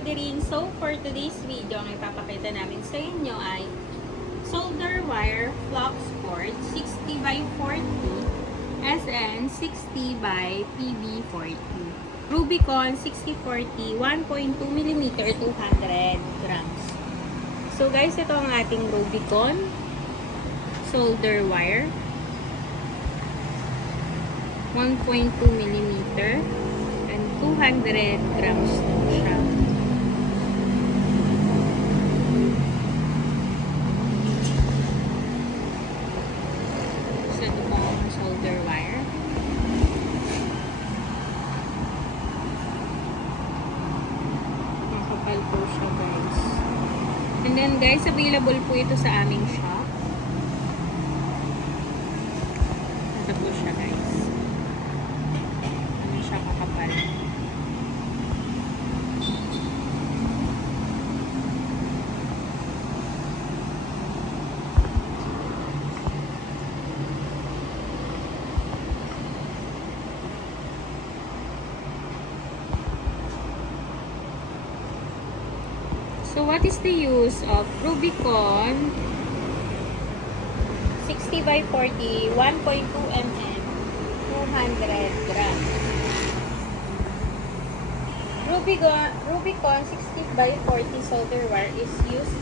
soldering. So, for today's video, ang ipapakita namin sa inyo ay solder wire flux cord 60 by 40 SN 60 by PB 40. Rubicon 6040 1.2 mm 200 grams. So guys, ito ang ating Rubicon solder wire 1.2 mm and 200 grams siya. So ito po ang solder wire. Makapal po siya guys. And then guys, available po ito sa aming shop. Ito po siya guys. Ano siya kakapal. So what is the use of Rubicon 60 by 40 1.2 mm 200 grams? Rubicon 60 by 40 solder wire is used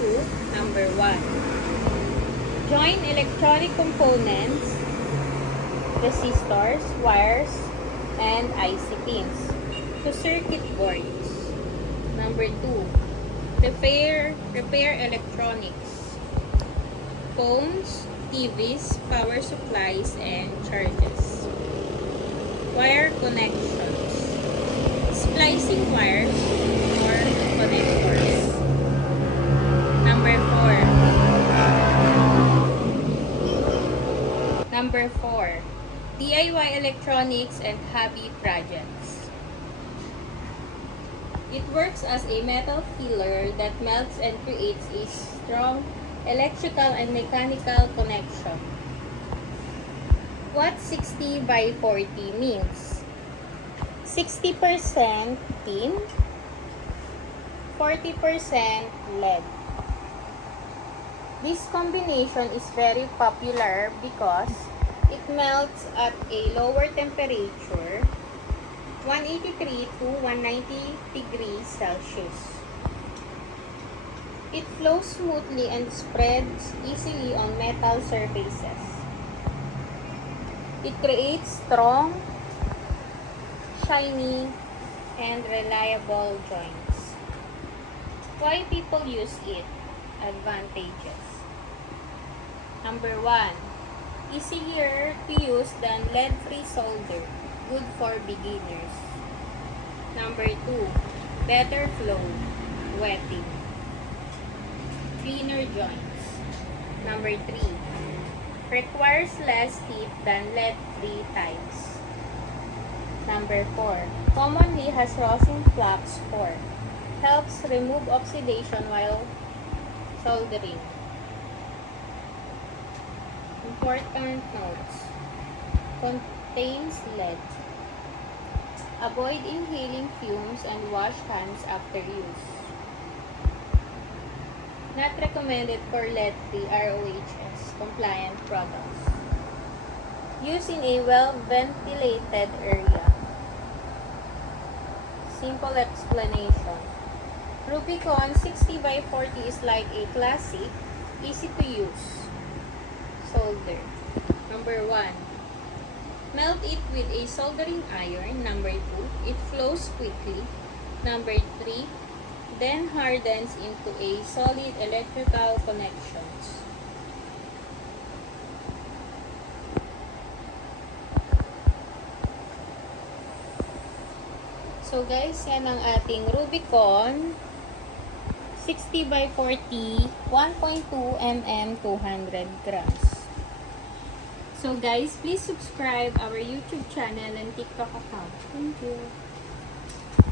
to number 1. Join electronic components, resistors, wires, and IC pins to circuit boards. Number 2. Repair electronics, phones, TVs, power supplies, and charges. Wire connections, splicing wires or connectors. Number 4. DIY electronics and hobby projects. It works as a metal filler that melts and creates a strong electrical and mechanical connection. What 60 by 40 means? 60% tin, 40% lead. This combination is very popular because it melts at a lower temperature, 183 to 190 degrees Celsius. It flows smoothly and spreads easily on metal surfaces. It creates strong, shiny, and reliable joints. Why people use it? Advantages. Number 1. Easier to use than lead-free solder. Good for beginners. Number 2. Better flow. Wetting. Cleaner joints. Number 3. Requires less heat than lead-free types. Number 4. Commonly has rosin flux core. Helps remove oxidation while soldering. Important notes. Contains lead. Avoid inhaling fumes and wash hands after use. Not recommended for lead-free RoHS compliant products. Use in a well-ventilated area. Simple explanation. Rubicon 60 by 40 is like a classic, easy to use solder. Number 1. Melt it with a soldering iron. Number 2, it flows quickly. Number 3, then hardens into a solid electrical connections. So guys, yan ang ating Rubicon 60 by 40 1.2 mm 200 grams. So guys, please subscribe our YouTube channel and TikTok account. Thank you.